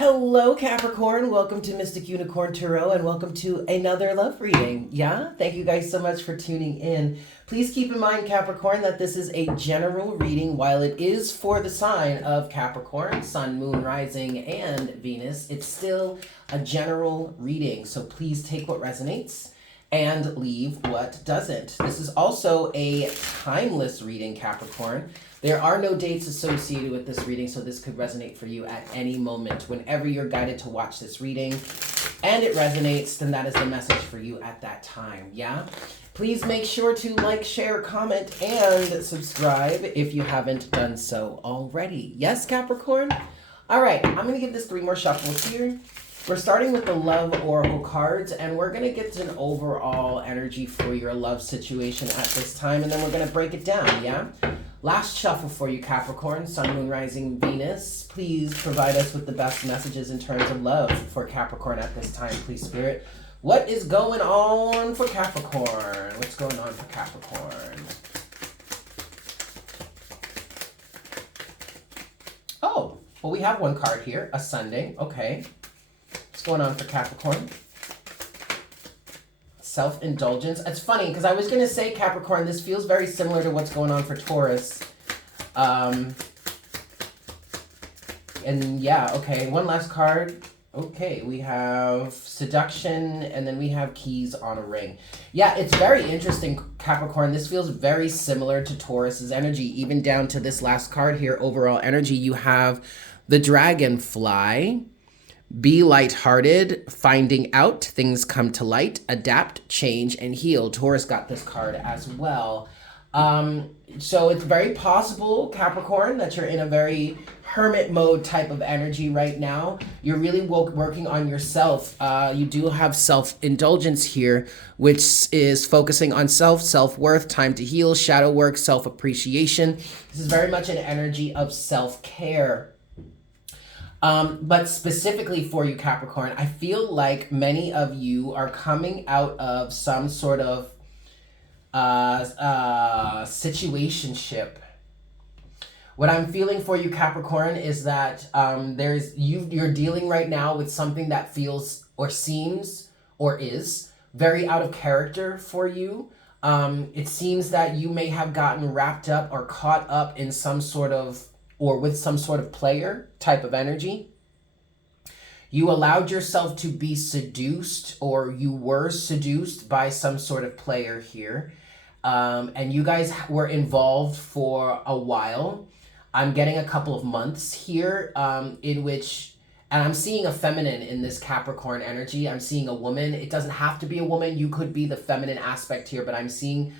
Hello, Capricorn. Welcome to Mystic Unicorn Tarot and welcome to another love reading. Yeah, thank you guys so much for tuning in. Please keep in mind, Capricorn, that this is a general reading. While it is for the sign of Capricorn, Sun, Moon, Rising, and Venus, it's still a general reading. So please take what resonates and leave what doesn't. This is also a timeless reading, Capricorn. There are no dates associated with this reading, so this could resonate for you at any moment. Whenever you're guided to watch this reading and it resonates, then that is the message for you at that time, yeah? Please make sure to like, share, comment, and subscribe if you haven't done so already. Yes, Capricorn? All right, I'm going to give this 3 more shuffles here. We're starting with the Love Oracle cards, and we're going to get an overall energy for your love situation at this time, and then we're going to break it down, yeah? Last shuffle for you, Capricorn, Sun, Moon, Rising, Venus. Please provide us with the best messages in terms of love for Capricorn at this time, please, Spirit. What is going on for Capricorn? What's going on for Capricorn? Oh, well, we have one card here, Ascending. Okay. What's going on for Capricorn? Self-indulgence. It's funny because I was going to say, Capricorn, this feels very similar to what's going on for Taurus. And yeah, okay, one last card. Okay, we have Seduction, and then we have Keys on a Ring. Yeah, it's very interesting, Capricorn. This feels very similar to Taurus's energy, even down to this last card here, overall energy. You have the Dragonfly. Be lighthearted, finding out, things come to light, adapt, change, and heal. Taurus got this card as well. So it's very possible, Capricorn, that you're in a very hermit mode type of energy right now. You're really working on yourself. You do have self-indulgence here, which is focusing on self-worth, time to heal, shadow work, self-appreciation. This is very much an energy of self-care. But specifically for you, Capricorn, I feel like many of you are coming out of some sort of situationship. What I'm feeling for you, Capricorn, is that you're dealing right now with something that feels or seems or is very out of character for you. It seems that you may have gotten wrapped up or caught up in some sort of or with some sort of player type of energy. You allowed yourself to be seduced, or you were seduced by some sort of player here. And you guys were involved for a while. I'm getting a couple of months here in which, and I'm seeing a feminine in this Capricorn energy. I'm seeing a woman. It doesn't have to be a woman. You could be the feminine aspect here, but I'm seeing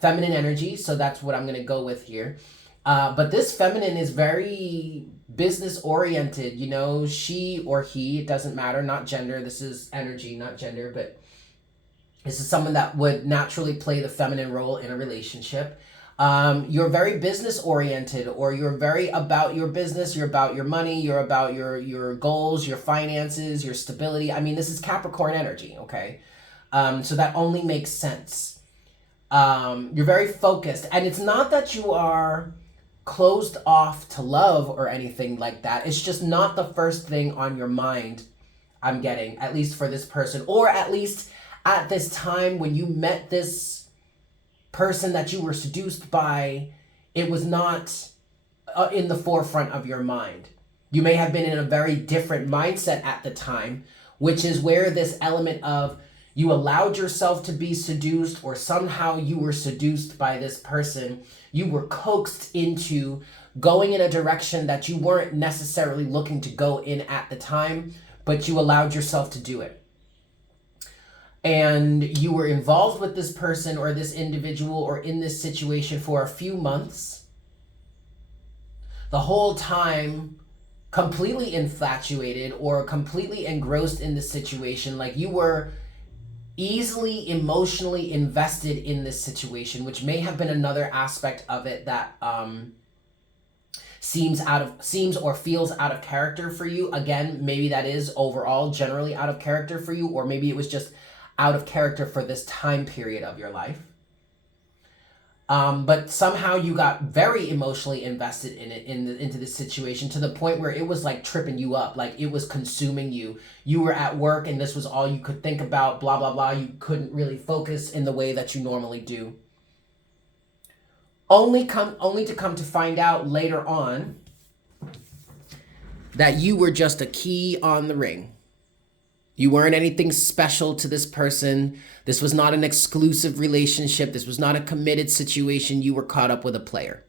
feminine energy. So that's what I'm going to go with here. But this feminine is very business oriented, you know, she or he, it doesn't matter, not gender. This is energy, not gender, but this is someone that would naturally play the feminine role in a relationship. You're very business oriented, or you're very about your business. You're about your money. You're about your goals, your finances, your stability. I mean, this is Capricorn energy. Okay. So that only makes sense. You're very focused, and it's not that you are closed off to love or anything like that. It's just not the first thing on your mind, I'm getting, at least for this person, or at least at this time when you met this person that you were seduced by, it was not in the forefront of your mind. You may have been in a very different mindset at the time, which is where this element of you allowed yourself to be seduced, or somehow you were seduced by this person. You were coaxed into going in a direction that you weren't necessarily looking to go in at the time, but you allowed yourself to do it. And you were involved with this person or this individual or in this situation for a few months. The whole time completely infatuated or completely engrossed in the situation, like you were easily emotionally invested in this situation, which may have been another aspect of it that seems or feels out of character for you. Again, maybe that is overall generally out of character for you, or maybe it was just out of character for this time period of your life. But somehow you got very emotionally invested in it, into this situation, to the point where it was like tripping you up, like it was consuming you. You were at work and this was all you could think about, blah, blah, blah. You couldn't really focus in the way that you normally do. Only to come to find out later on that you were just a key on the ring. You weren't anything special to this person. This was not an exclusive relationship. This was not a committed situation. You were caught up with a player.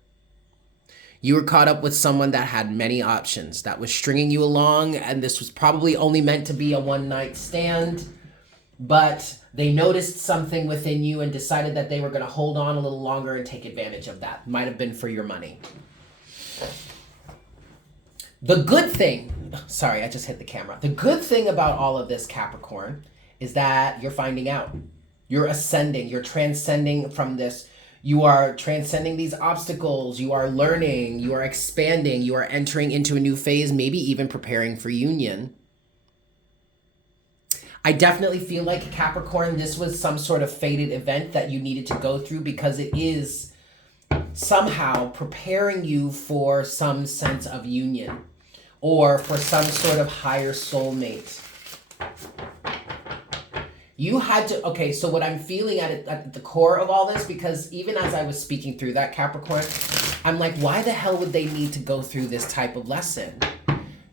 You were caught up with someone that had many options, that was stringing you along, and this was probably only meant to be a one-night stand, but they noticed something within you and decided that they were going to hold on a little longer and take advantage of that. Might have been for your money. The good thing, sorry, I just hit the camera. The good thing about all of this, Capricorn, is that you're finding out. You're ascending. You're transcending from this. You are transcending these obstacles. You are learning. You are expanding. You are entering into a new phase, maybe even preparing for union. I definitely feel like, Capricorn, this was some sort of fated event that you needed to go through, because it is somehow preparing you for some sense of union or for some sort of higher soulmate. You had to, okay, so what I'm feeling at the core of all this, because even as I was speaking through that, Capricorn, I'm like, why the hell would they need to go through this type of lesson?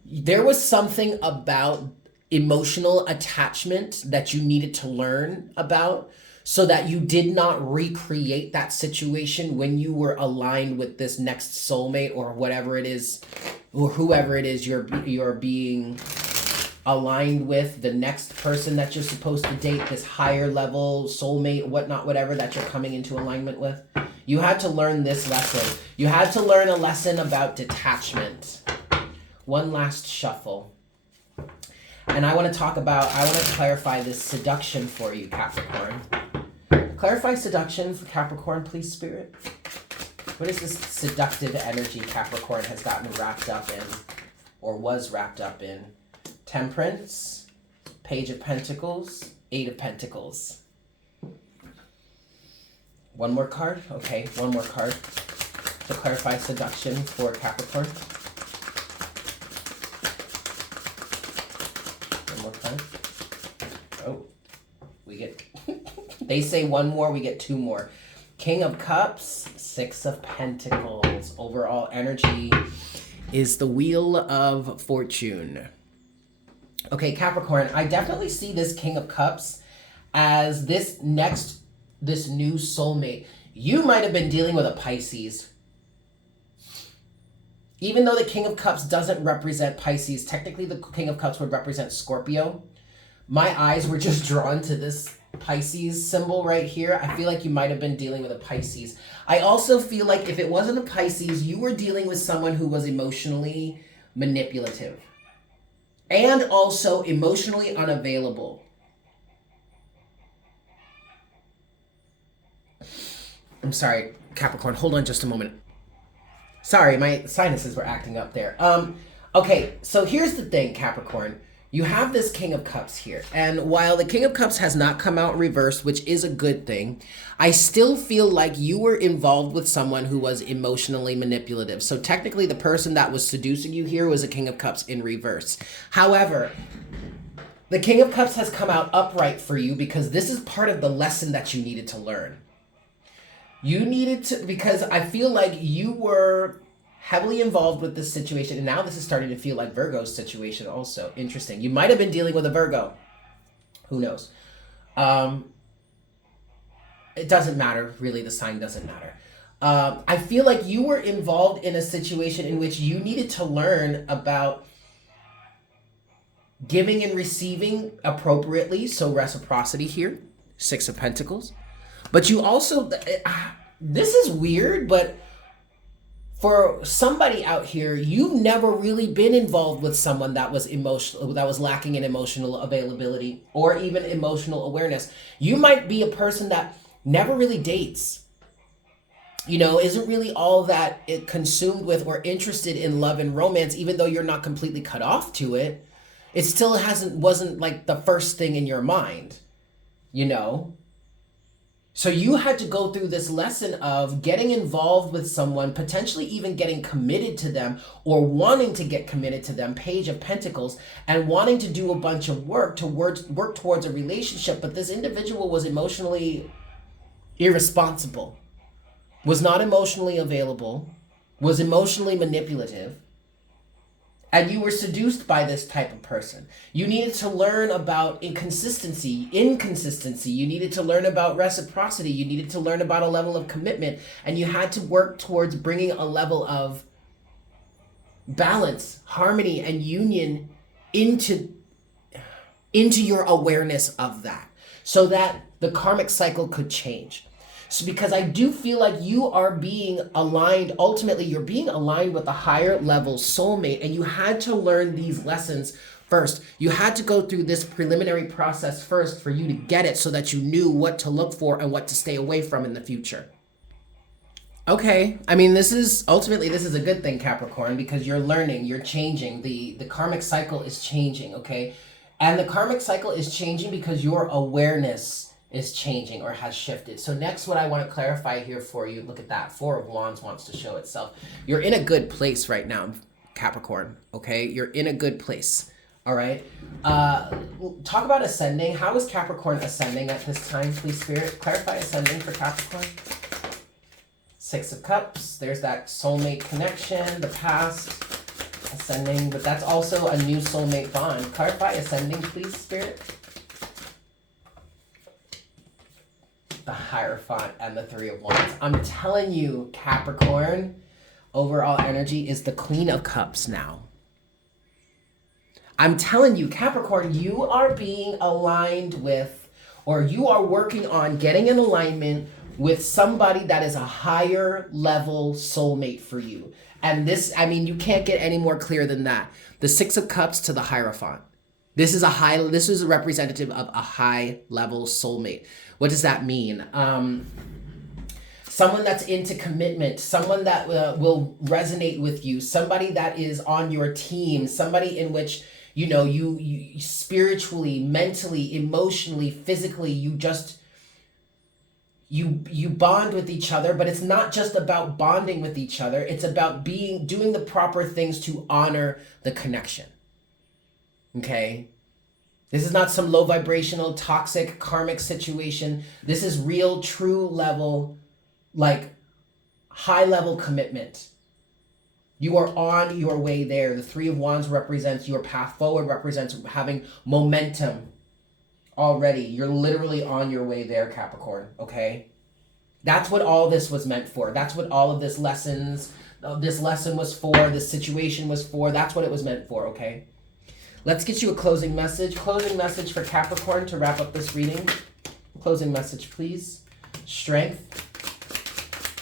There was something about emotional attachment that you needed to learn about, so that you did not recreate that situation when you were aligned with this next soulmate, or whatever it is, or whoever it is you're being aligned with, the next person that you're supposed to date, this higher level soulmate, whatnot, whatever that you're coming into alignment with. You had to learn this lesson. You had to learn a lesson about detachment. One last shuffle. And I want to clarify this seduction for you, Capricorn. Clarify seduction for Capricorn, please, Spirit. What is this seductive energy Capricorn has gotten wrapped up in, or was wrapped up in? Temperance, Page of Pentacles, Eight of Pentacles. One more card? Okay, one more card to clarify seduction for Capricorn. One more card. Oh, we get... They say one more, we get two more. King of Cups, Six of Pentacles. Overall energy is the Wheel of Fortune. Okay, Capricorn, I definitely see this King of Cups as this new soulmate. You might have been dealing with a Pisces. Even though the King of Cups doesn't represent Pisces, technically the King of Cups would represent Scorpio. My eyes were just drawn to this Pisces symbol right here. I feel like you might have been dealing with a Pisces. I also feel like if it wasn't a Pisces, you were dealing with someone who was emotionally manipulative and also emotionally unavailable. I'm sorry, Capricorn, hold on just a moment. Sorry, my sinuses were acting up there. Okay, so here's the thing, Capricorn. You have this King of Cups here, and while the King of Cups has not come out reversed, which is a good thing, I still feel like you were involved with someone who was emotionally manipulative. So technically the person that was seducing you here was a King of Cups in reverse. However, the King of Cups has come out upright for you because this is part of the lesson that you needed to learn. You needed to, because I feel like you were heavily involved with this situation, and now this is starting to feel like Virgo's situation also. Interesting. You might have been dealing with a Virgo. Who knows? It doesn't matter. Really, the sign doesn't matter. I feel like you were involved in a situation in which you needed to learn about giving and receiving appropriately, so reciprocity here, Six of Pentacles. But you also, this is weird, but for somebody out here, you've never really been involved with someone that was emotional, that was lacking in emotional availability or even emotional awareness. You might be a person that never really dates, you know, isn't really all that consumed with or interested in love and romance, even though you're not completely cut off to it. It still wasn't like the first thing in your mind, you know? So you had to go through this lesson of getting involved with someone, potentially even getting committed to them or wanting to get committed to them, Page of Pentacles, and wanting to do a bunch of work to work towards a relationship. But this individual was emotionally irresponsible, was not emotionally available, was emotionally manipulative. And you were seduced by this type of person. You needed to learn about inconsistency. You needed to learn about reciprocity. You needed to learn about a level of commitment. And you had to work towards bringing a level of balance, harmony, and union into your awareness of that, so that the karmic cycle could change. So because I do feel like you are being aligned, ultimately you're being aligned with a higher level soulmate, and you had to learn these lessons first. You had to go through this preliminary process first for you to get it, so that you knew what to look for and what to stay away from in the future. Okay, I mean, this is a good thing, Capricorn, because you're learning, you're changing. The karmic cycle is changing, okay? And the karmic cycle is changing because your awareness is changing or has shifted. So next, what I want to clarify here for you, look at that. Four of Wands wants to show itself. You're in a good place right now, Capricorn, okay? You're in a good place, all right? Talk about ascending. How is Capricorn ascending at this time, please, Spirit? Clarify ascending for Capricorn. Six of Cups. There's that soulmate connection, the past, ascending, but that's also a new soulmate bond. Clarify ascending, please, Spirit. The Hierophant and the Three of Wands. I'm telling you, Capricorn, overall energy is the Queen of Cups now. I'm telling you, Capricorn, you are being aligned with, or you are working on getting in alignment with somebody that is a higher level soulmate for you. And this, I mean, you can't get any more clear than that. The Six of Cups to the Hierophant. This is a representative of a high level soulmate. What does that mean? Someone that's into commitment, someone that will resonate with you, somebody that is on your team, somebody in which, you know, you spiritually, mentally, emotionally, physically, you bond with each other. But it's not just about bonding with each other. It's about doing the proper things to honor the connection. Okay? This is not some low vibrational, toxic, karmic situation. This is real, true level, like high level commitment. You are on your way there. The Three of Wands represents your path forward, represents having momentum already. You're literally on your way there, Capricorn, okay? That's what all this was meant for. That's what all of this lesson was for, this situation was for. That's what it was meant for, okay? Let's get you a closing message. Closing message for Capricorn to wrap up this reading. Closing message, please. Strength.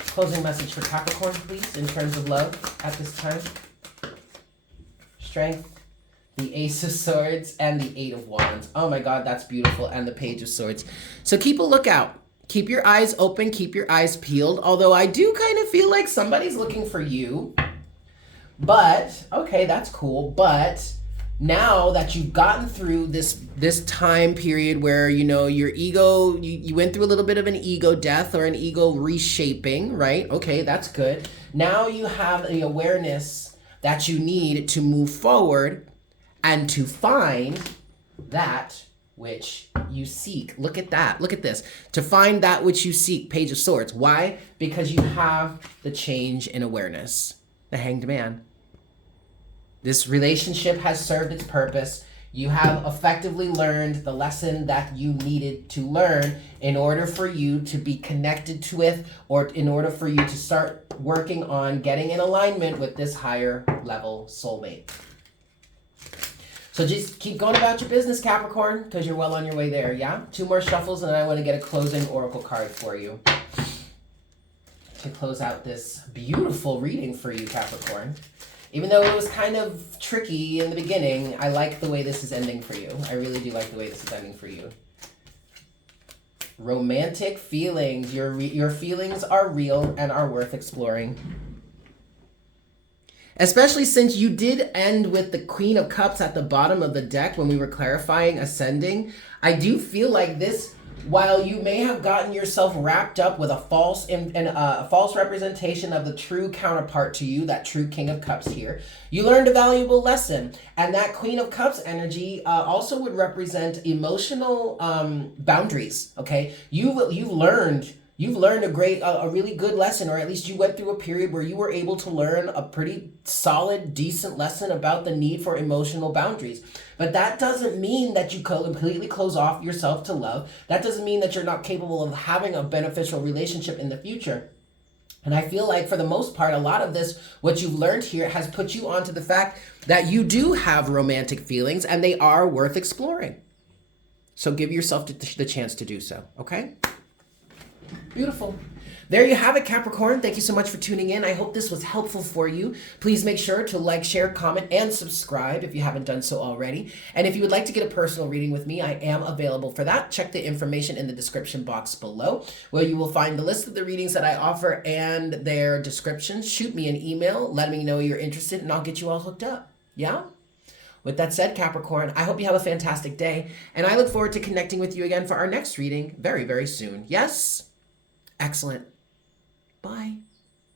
Closing message for Capricorn, please, in terms of love at this time. Strength. The Ace of Swords and the Eight of Wands. Oh my God, that's beautiful. And the Page of Swords. So keep a lookout. Keep your eyes open. Keep your eyes peeled. Although I do kind of feel like somebody's looking for you. But, okay, that's cool. But now that you've gotten through this time period where, you know, your ego, you went through a little bit of an ego death or an ego reshaping, right? Okay, that's good. Now you have the awareness that you need to move forward and to find that which you seek. Look at that. Look at this. To find that which you seek, Page of Swords. Why? Because you have the change in awareness. The Hanged Man. This relationship has served its purpose. You have effectively learned the lesson that you needed to learn in order for you to be connected to it, or in order for you to start working on getting in alignment with this higher level soulmate. So just keep going about your business, Capricorn, because you're well on your way there, yeah? 2 more shuffles, and then I want to get a closing oracle card for you to close out this beautiful reading for you, Capricorn. Even though it was kind of tricky in the beginning, I like the way this is ending for you. I really do like the way this is ending for you. Romantic feelings. Your feelings are real and are worth exploring. Especially since you did end with the Queen of Cups at the bottom of the deck when we were clarifying ascending. I do feel like this, while you may have gotten yourself wrapped up with a false false representation of the true counterpart to you, that true King of Cups here, you learned a valuable lesson. And that Queen of Cups energy also would represent emotional boundaries. Okay, You've learned a really good lesson, or at least you went through a period where you were able to learn a pretty solid, decent lesson about the need for emotional boundaries. But that doesn't mean that you completely close off yourself to love. That doesn't mean that you're not capable of having a beneficial relationship in the future. And I feel like for the most part, a lot of this, what you've learned here, has put you onto the fact that you do have romantic feelings and they are worth exploring. So give yourself the chance to do so, okay? Beautiful. There you have it, Capricorn. Thank you so much for tuning in. I hope this was helpful for you. Please make sure to like, share, comment, and subscribe if you haven't done so already. And if you would like to get a personal reading with me, I am available for that. Check the information in the description box below, where you will find the list of the readings that I offer and their descriptions. Shoot me an email. Let me know you're interested, and I'll get you all hooked up. Yeah? With that said, Capricorn, I hope you have a fantastic day, and I look forward to connecting with you again for our next reading very, very soon. Yes? Excellent. Bye.